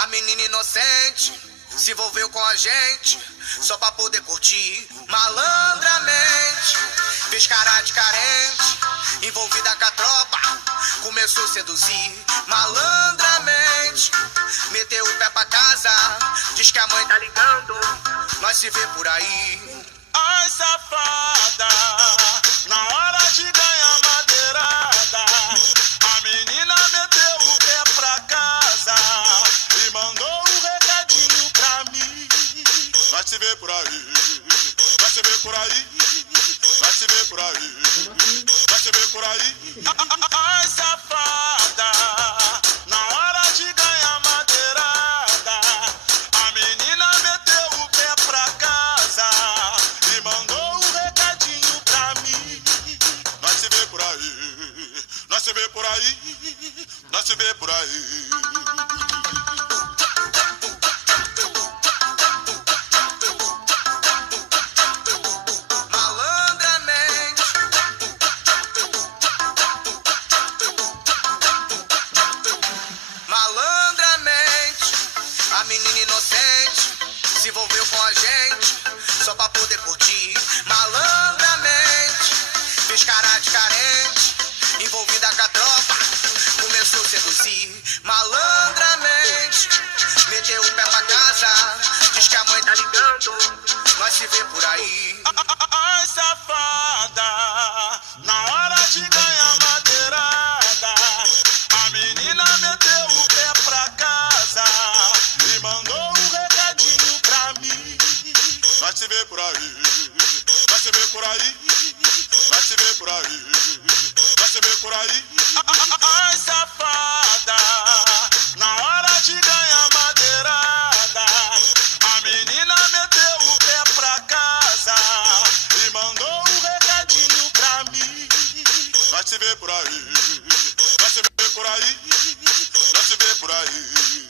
A menina inocente se envolveu com a gente só pra poder curtir malandramente. Fez cara de carente, envolvida com a tropa, começou a seduzir malandramente. Meteu o pé pra casa, diz que a mãe tá ligando, nós se vê por aí. Ai, safada, na hora de ganhar madeirada, a menina meteu o pé pra casa e mandou um recadinho pra mim. Vai se ver por aí, vai se ver por aí, vai se ver por aí, vai se ver por aí. Ai, safada, na hora de ganhar madeirada, a menina meteu o pé pra casa e mandou um recadinho pra mim. Nós se vê por aí, nós se vê por aí, nós se vê por aí. Malandramente, a menina inocente se envolveu com a gente só pra poder curtir malandramente. Fez cara de carente, envolvida com a tropa, começou a seduzir malandramente. Meteu o pé pra casa, diz que a mãe tá ligando, nós se vê por aí. Ai, safada, na hora de ganhar madeirada, a menina meteu o pé pra casa e mandou um recadinho pra mim. Vai se ver por aí, vai se ver por aí, vai se ver por aí, vai se ver por aí. Ai, safada, na hora de ganhar madeirada, a menina meteu o pé pra casa e mandou um recadinho pra mim. Vai se ver por aí, vai se ver por aí, vai se ver por aí.